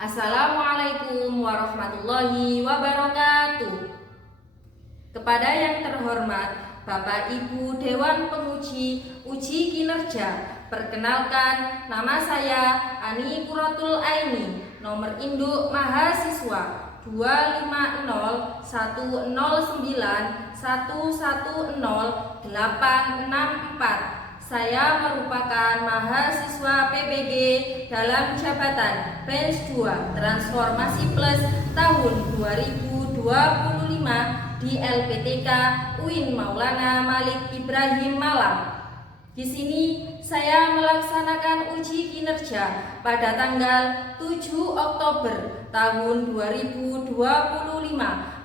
Assalamualaikum warahmatullahi wabarakatuh. Kepada yang terhormat Bapak Ibu Dewan Penguji Uji Kinerja, perkenalkan nama saya Ani Quratul Aini, nomor induk mahasiswa 250.109.110.864. Saya merupakan mahasiswa PPG dalam jabatan Bench 2 Transformasi Plus tahun 2025 di LPTK UIN Maulana Malik Ibrahim Malang. Di sini saya melaksanakan uji kinerja pada tanggal 7 Oktober tahun 2025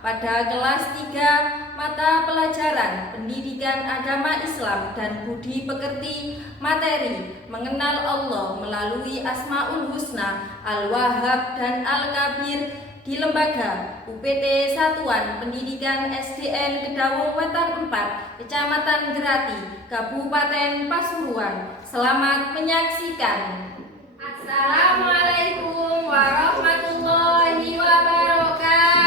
pada kelas 3 mata pelajaran Pendidikan Agama Islam dan Budi Pekerti, materi mengenal Allah melalui Asmaul Husna, Al-Wahhab dan Al-Kabir di Lembaga UPT Satuan Pendidikan SDN Kedawung Wetan 4, Kecamatan Gerati, Kabupaten Pasuruan. Selamat menyaksikan. Assalamualaikum warahmatullahi wabarakatuh.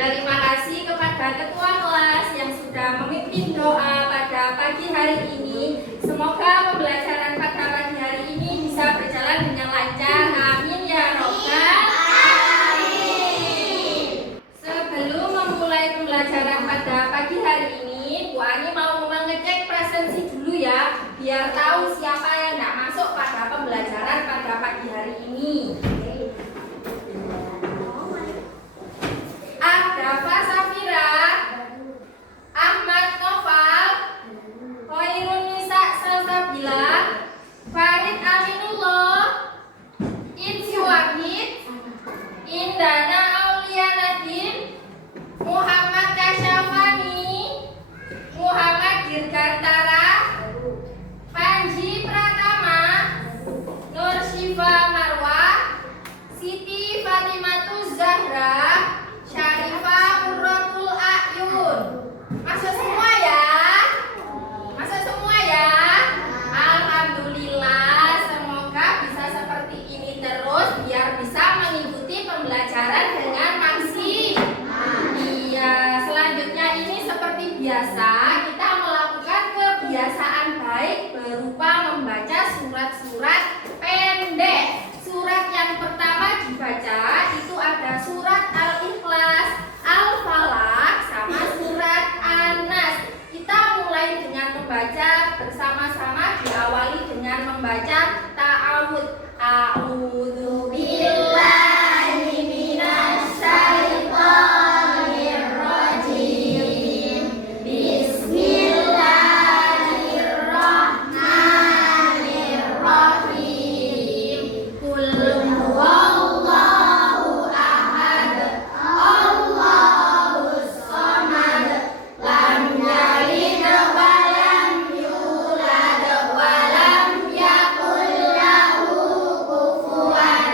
Terima kasih kepada ketua kelas yang sudah memimpin doa pada pagi hari ini. Semoga pembelajaran pada pagi hari ini bisa berjalan dengan lancar. Amin ya robbal alamin. Sebelum memulai pembelajaran pada pagi hari ini, Bu Ani mau mengecek presensi dulu ya, biar tahu siapa yang tidak masuk pada pembelajaran pada pagi hari ini. Dafa Safira, Ahmad Noval, Khairun Nisa Salsabila, Farid Aminullah, Insi Wahid, Indana Aulia Nadim, Muhammad Kasyafani, Muhammad Dirgantara, Panji Pratama, Nur Syifa Marwah, Siti Fatimatu Zahra, Syarifah Murratul Ayun. Masuk semua ya? Masuk semua ya? Alhamdulillah, semoga bisa seperti ini terus biar bisa mengikuti pembelajaran membaca bersama-sama diawali dengan membaca ta'awud. A'udzu billahi minasy syaithanir rajim. Bismillahirrahmanirrahim. Qul huwallahu ahad, Allahus samad, lam yalid wa lam yulad wa lam yakul lahu kufuwan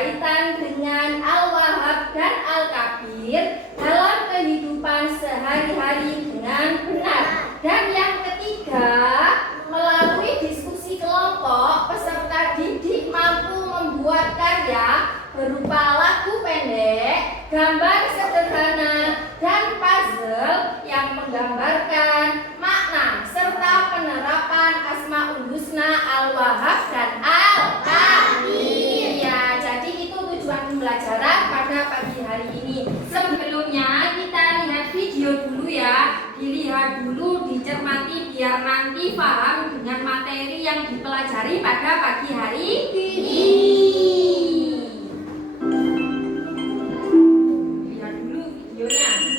berkaitan dengan Al-Wahhab dan Al-Kabir dalam kehidupan sehari-hari dengan benar. Dan yang ketiga, melalui diskusi kelompok, peserta didik mampu membuat karya berupa lagu pendek, gambar sederhana, dan puzzle yang menggambarkan makna serta penerapan Asmaul Husna, Al-Wahhab, dan Al-Kabir. Ya, jadi itu tujuan pembelajaran pada pagi hari ini. Sebelumnya kita lihat video dulu ya. Dilihat dulu, dicermati biar nanti paham dengan materi yang dipelajari pada pagi hari ini. Lihat dulu videonya.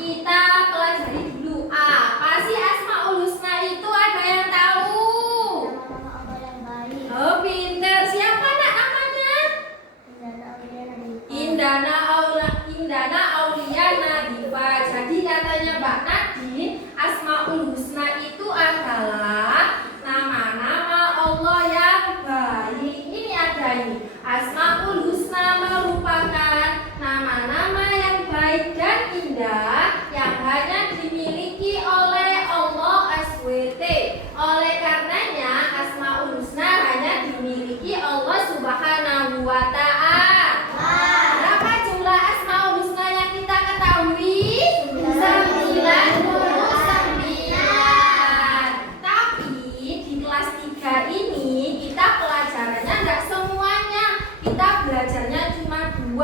Kita pelajari dulu apa sih Asmaul Husna itu, ada yang tahu? Oh, pinter. Siapa nak namanya? Indana Auliana Diva. Jadi katanya Mbak Nadine, Asmaul Husna itu adalah nama-nama Allah yang baik. Ini ada ini. Asmaul Husna merupakan nama-nama yang baik dan indah yang hanya dimiliki oleh Allah SWT. Oleh karenanya Asmaul Husna hanya dimiliki Allah Subhanahu wa Ta'ala. Berapa jumlah Asmaul Husna yang kita ketahui? 99. Tapi di kelas 3 ini kita pelajarannya enggak semuanya. Kita belajarnya cuma 2,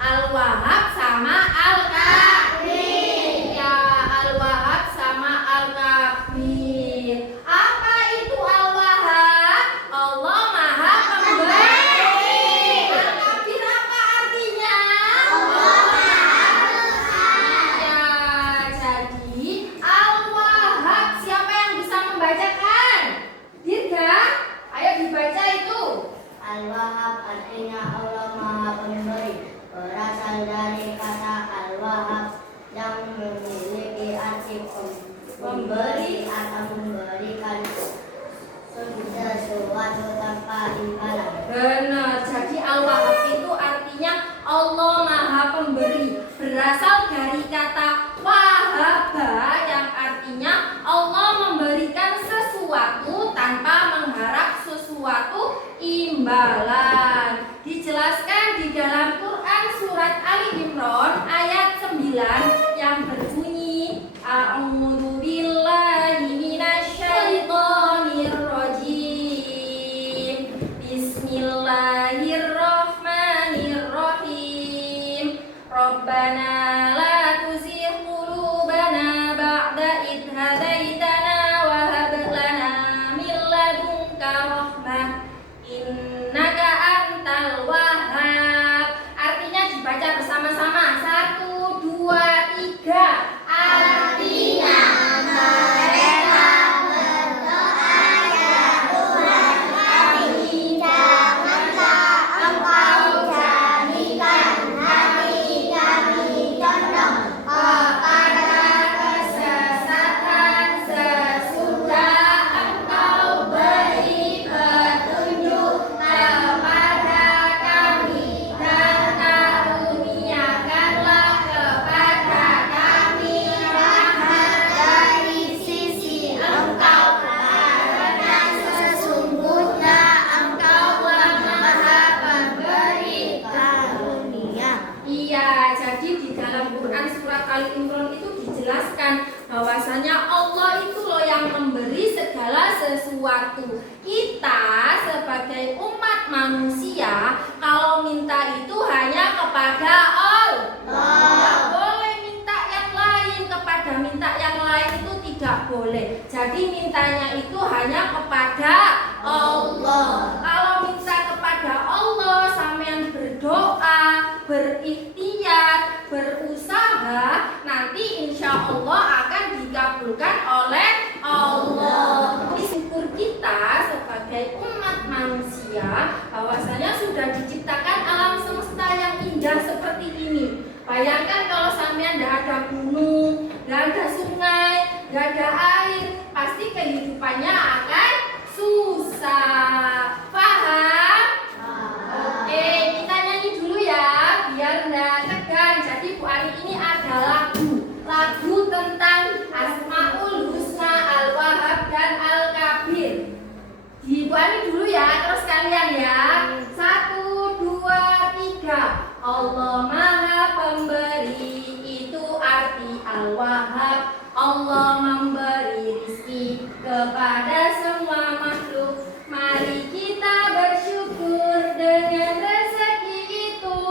Al-Wahhab sama Al-Kabir. Ya, Al-Wahhab sama Al-Kabir. Apa itu Al-Wahhab? Allah Maha Pemberi. Al-Kabir apa artinya? Allah Maha. Ya, jadi Al-Wahhab, siapa yang bisa membacakan? Dirga, ayo dibaca itu. Al-Wahhab artinya Allah Maha Pemberi, berasal dari kata Al-Wahhab yang memiliki arti pemberi atau memberikan sesuatu tanpa imbalan. Benar, jadi Al-Wahhab itu artinya Allah Maha Pemberi, berasal dari kata wahaba yang artinya Allah memberikan sesuatu tanpa mengharap sesuatu imbalan. Dijelaskan di dalam Quran surat Ali Imran ayat 9 yang berbunyi A'udzu billahi minasyaitonir rajim. Bismillahirrahmanirrahim. Rabbana la tuzigh qulubana ba'da idh hadaitana wa hab lana min ladunka rahmah innaka antal wahhab. Artinya dibaca bersama-sama. 1, 2, 3. Artinya mereka berdoa, ya Tuhan kami, janganlah Engkau jadikan hati kami condong kepada kesesatan sesudah Engkau beri petunjuk kepada kami, dan karuniakanlah kepada kami rahmat dari sisi Engkau, karena sesungguhnya Engkaulah Maha Pemberi karunia. Iya, jadi di dalam Quran surat Ali Imran itu dijelaskan bahwasanya Allah itu loh yang memberi segala sesuatu. Kita sebagai umat boleh. Jadi mintanya itu hanya kepada Allah. Kalau minta kepada Allah, sampean berdoa, berikhtiar, berusaha, nanti insya Allah akan dikabulkan oleh Allah. Syukur kita sebagai umat manusia bahwasanya sudah diciptakan alam semesta yang indah seperti ini. Bayangkan kalau sampean tidak ada gunung, tidak ada sungai, tidak ada air, pasti kehidupannya akan susah. Paham? Oke, kita nyanyi dulu ya, biar tidak tegang. Jadi Bu Ani ini ada lagu tentang Asmaul Husna, Al-Wahhab dan Al-Kabir. Di Bu Ani dulu ya, terus kalian ya. 1, 2, 3. Allah Maha Pemberi, itu arti Al-Wahhab. Allah memberi rizki kepada semua makhluk. Mari kita bersyukur dengan rezeki itu,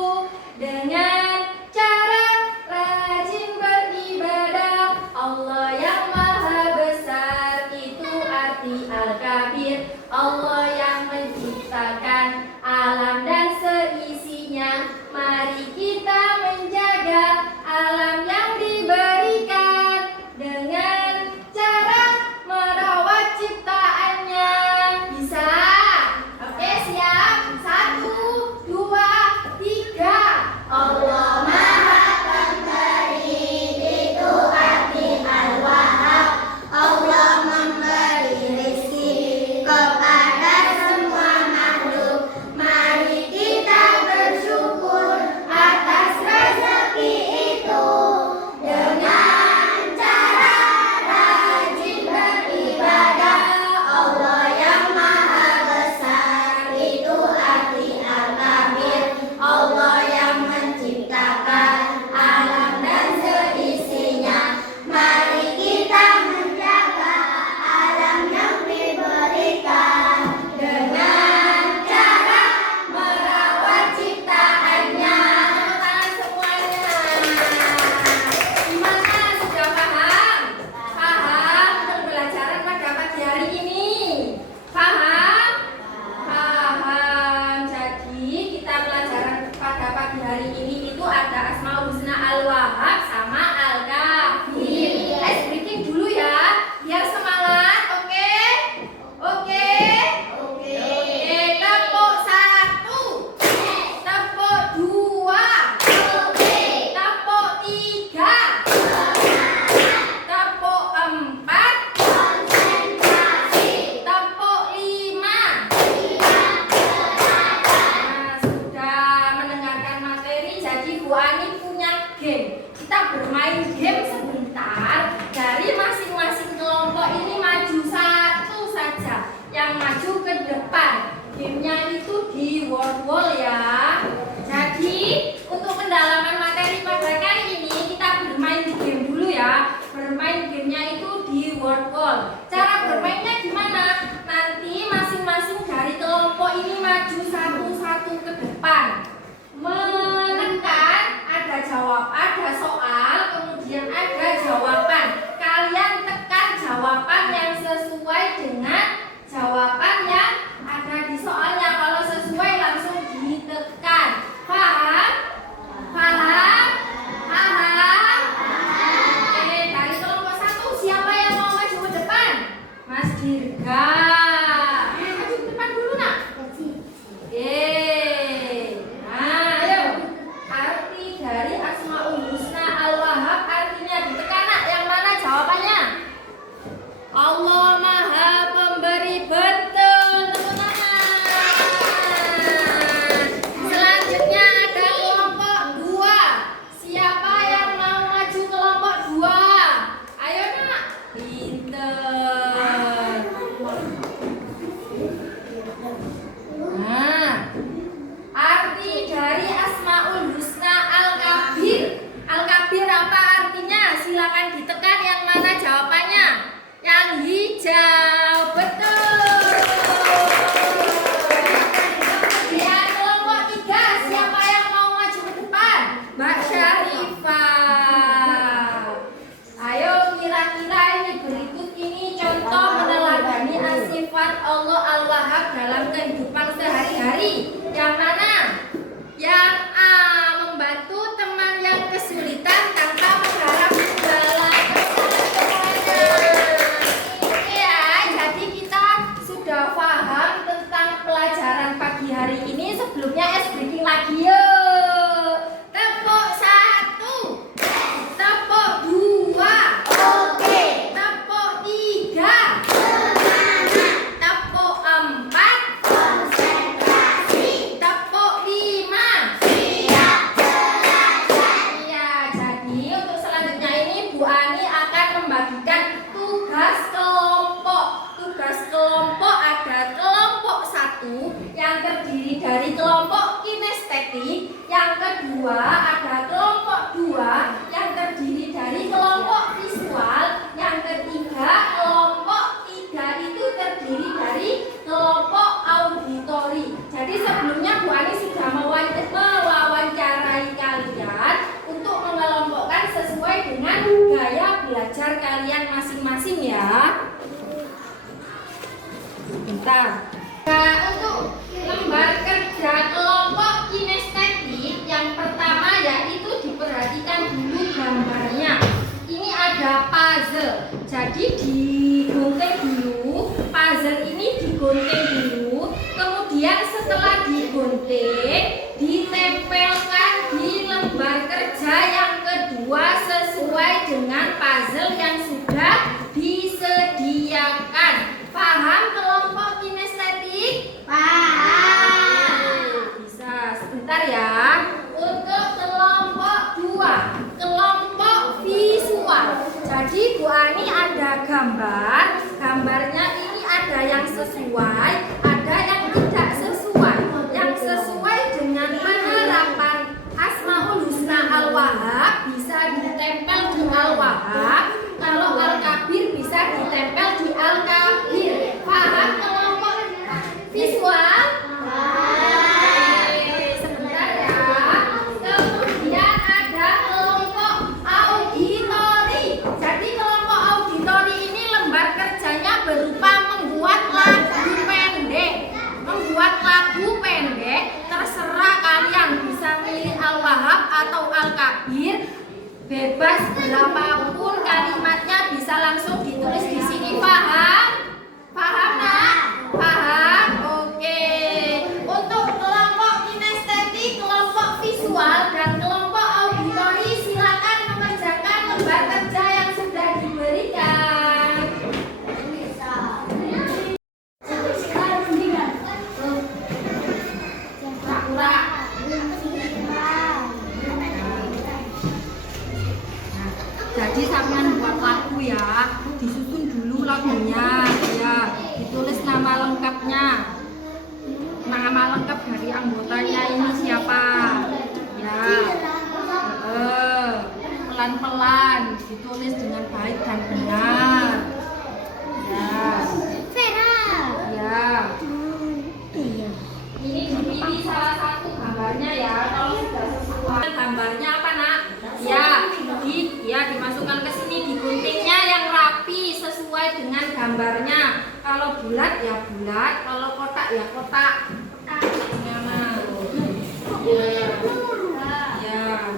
dengan cara rajin beribadah. Allah yang maha besar, itu arti Al-Kabir. Allah yang menciptakan alam dan seisinya. Mari kita menjaga alam yang diberikan dengan cara merawat ciptaannya. Bisa? Oke, siap? 1, 2, 3. Allah Maha Pemberi, itu arti Al-Wahhab. Allah memberi rezeki kepada semua makhluk. Mari kita bersyukur atas rezeki itu, dengan cara rajin beribadah. Allah yang maha besar, itu arti Al-Kabir. Allah yang menciptakan alam dan seisinya. Mari kita menjaga alam yang diberikan dengan cara merawat ciptaannya. Tangan semuanya. Gimana? Sudah paham? Paham pembelajaran pada pagi hari ini? Paham? Paham. Jadi kita pelajaran pada pagi hari ini itu ada Asmaul Husna, Al-Wahhab sama Al-Kabir. Ice breaking dulu ya, biar semangat. Oke? Oke? Oke. Tepuk 1. Tepuk 2. Tepuk 3. Tepuk 4. Tepuk 5. Nah, sudah mendengarkan materi, jadi Bu Ani punya game. Kita bermain game sebentar. Dari masing-masing kelompok ini maju satu saja, yang maju ke depan. Gamenya itu di wall ya. Jadi untuk pendalaman materi pada kali ini kita bermain game dulu ya. Bermain gamenya itu di wall. Cara bermainnya gimana? Nanti masing-masing dari kelompok ini maju satu-satu ke depan, menekan ada jawab, ada soal, kemudian ada jawaban. Kalian tekan jawaban yang sesuai dengan jawaban yang ada di soalnya. Kalau sesuai langsung ditekan. Paham? Paham? Paham? Oke, dari kelompok 1 siapa yang mau maju ke depan? Mas Dirga. Maju ke depan dulu nak. Oke. Nah, ayo. Arti dari Asmaul Husna, Al-Wahhab artinya ditekan nak. Yang mana jawabannya? Allah Maha Pemberi. Betul, tepuk tangan. Selanjutnya ada kelompok 2. Siapa yang mau maju kelompok 2? Ayo nak. Pinter. Nah, arti dari Asmaul Husna, Al-Kabir. Al-Kabir apa artinya? Silakan ditekan yang mana jawabannya. Yang hijau. Betul. Kemudian kelompok 3. Siapa yang mau maju ke depan? Mbak Syarifah. Ayo kira-kira ini berikut ini Bu Ani akan membagikan tugas kelompok. Tugas kelompok ada kelompok 1 yang terdiri dari kelompok kinestetik, yang kedua ada kelompok 2 yang terdiri dari kelompok visual, yang ketiga kelompok 3 itu terdiri dari kelompok auditori. Jadi sebelumnya Bu Ani sudah mewawancarai kalian untuk mengelompokkan sesuai dengan gaya belajar kalian masing-masing ya. Bentar. Nah, untuk lembar kerja kelompok kinestetik yang pertama yaitu diperhatikan dulu gambarnya. Ini ada puzzle. Jadi digunting dulu. Puzzle ini digunting dulu. Kemudian setelah digunting, ditempelkan di lembar kerja yang kedua sesuai dengan puzzle yang sudah disediakan. Paham kelompok kinestetik? Paham. Bisa sebentar ya. Untuk kelompok 2, kelompok visual. Jadi Bu Ani ada gambar. Gambarnya ini ada yang sesuai, ada yang tidak sesuai. Yang sesuai dengan penerapan Asmaul Husna Al-Wahhab bisa ditempel di Al-Wahhab. Kalau Al-Kabir bisa ditempel di Al-Kabir. Paham kelompok visual? Sebentar ya. Kemudian ada kelompok auditori. Jadi kelompok auditori ini lembar kerjanya berupa membuat lagu pendek. Membuat lagu pendek terserah kalian bisa milih Al-Wahhab atau Al-Kabir. Bebas berapapun kalimatnya bisa langsung ditulis di sini. Paham? Paham nak? Paham? Oke. Untuk kelompok kinestetik, kelompok visual, dan kelompok auditori silakan mengerjakan lembar kerja yang sudah diberikan. Jadi sampean buat lagu ya, disusun dulu lagunya, ya, ditulis nama lengkapnya, nama lengkap dari anggotanya ini siapa, ya, pelan-pelan ditulis dengan baik dan benar, ya, ya. Ini dipilih salah satu gambarnya ya, kalau sudah sesuai gambarnya apa nak? Ya, dimasukkan ke sini, diguntingnya yang rapi sesuai dengan gambarnya. Kalau bulat ya bulat, kalau kotak ya kotak. Nyaman. Ya. Ya. Ya.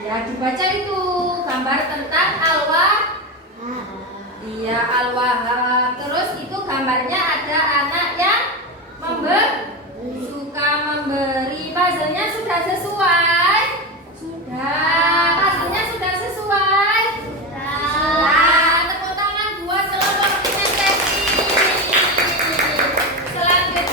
Ya, dibaca itu gambar tentang Al-Wahhab. Terus itu gambarnya ada anak yang suka memberi. Puzzle-nya sudah sesuai? Sudah. Puzzle-nya sudah sesuai? Sudah. Tepuk tangan buat kelompok kinestetik. Selanjutnya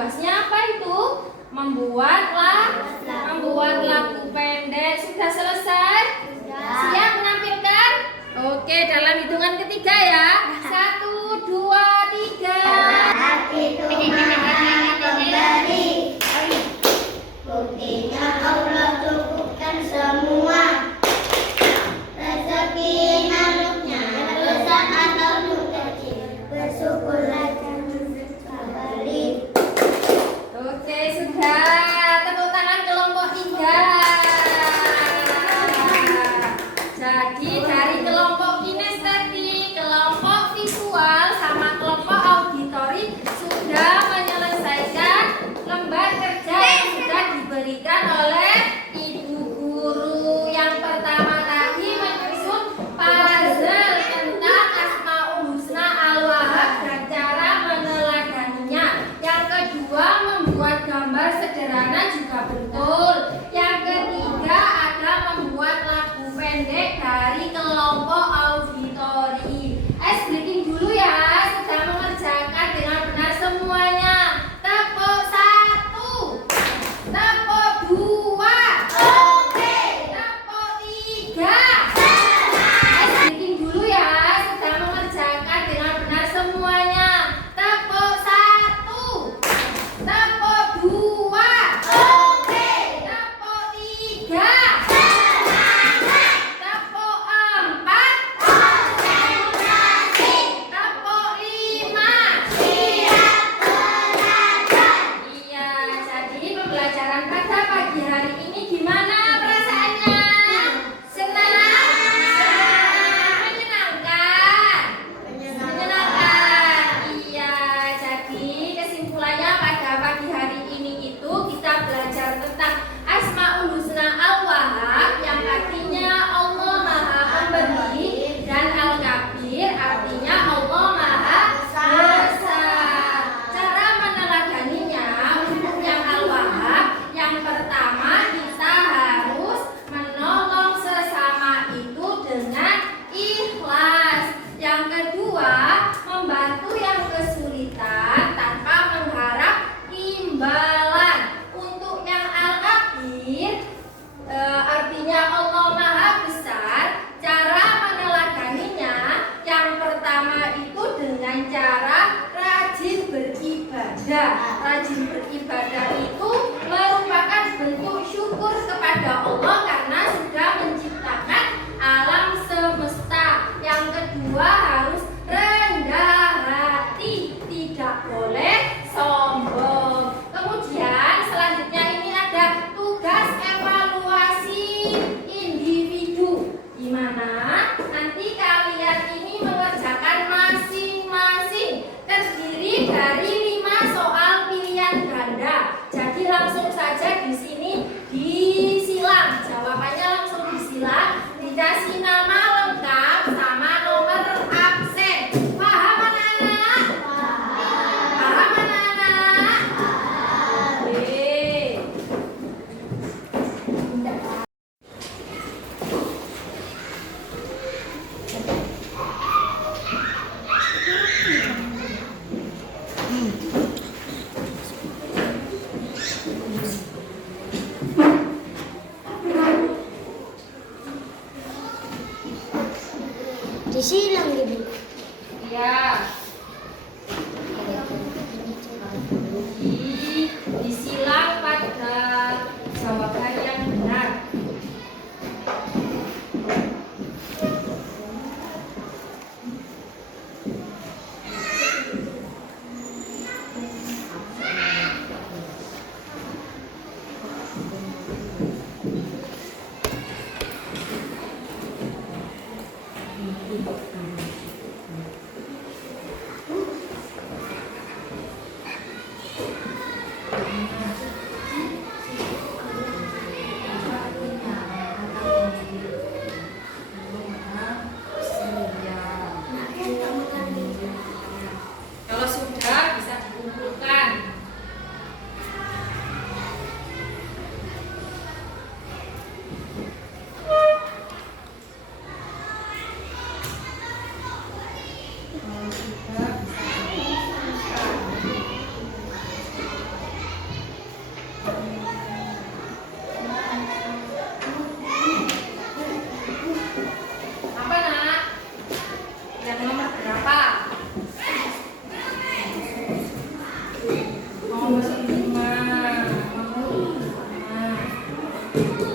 tugasnya apa itu? Membuat lagu pendek. Sudah selesai? Siap menampilkan? Oke, dalam hitungan ketiga ya. 1, 2, 3. Itu maha pemberi, buktinya Allah cukupkan semua. Rezeki makhluknya besar atau kecil, bersyukurlah jangan kembali. Oke, sudah. Tepuk tangan kelompok 3. Jadi dari kelompok kinestetik, kelompok visual, sama kelompok auditori sudah menyelesaikan lembar kerja yang sudah diberikan oleh ibu guru. Yang pertama tadi menyusun puzzle tentang Asmaul Husna Al-Wahhab dan cara meneladaninya. Yang kedua membuat gambar sederhana juga betul. Yang ketiga ada membuat lagu pendek dari kelompok auditori. Ice breaking dulu ya, sudah mengerjakan dengan benar semuanya. Tepuk 1, tepuk 2, Oke. tepuk 3. Ice breaking dulu ya, sudah mengerjakan dengan benar semuanya. Tepuk 1, tepuk 2, Oke. tepuk 3, tepuk 4, Konsentrasi. tepuk 5. Siap belajar. Iya, jadi pembelajaran pada pagi hari ini gimana perasaannya? Senang? Menyenangkan? Menyenangkan. Iya, jadi kesimpulannya pada pagi hari ini itu kita belajar tentang Asmaul Husna Al-Wahhab yang artinya Allah Maha Pemberi dan Al-Kabir artinya Allah Maha Besar. Cara meneladaninya untuk yang Al-Wahhab, yang pertama kita harus menolong sesama itu dengan ikhlas. Yang kedua, membantu yang kesulitan tanpa mengharap imbalan. Untuk yang Al-Kabir artinya Allah Maha Besar, cara meneladaninya yang pertama itu dengan cara rajin beribadah. Rajin beribadah itu merupakan bentuk syukur kepada Allah karena sudah menciptakan alam semesta. Yang kedua harus rendah hati, tidak boleh sombong. Kemudian selanjutnya ini ada tugas evaluasi individu, di mana nanti kalian ini mengerjakan masing-masing terdiri dari 5 soal pilihan ganda. Jadi langsung saja di sini disilang, jawabannya langsung disilang, dikasih nama lengkap sama nomor absen. Paham anak-anak? Paham anak-anak? Oke. Disilang gitu. Ya. Disilang pada jawaban yang benar. Kalau sudah bisa dikumpulkan. Kalau sudah bisa dikumpulkan. Ibu.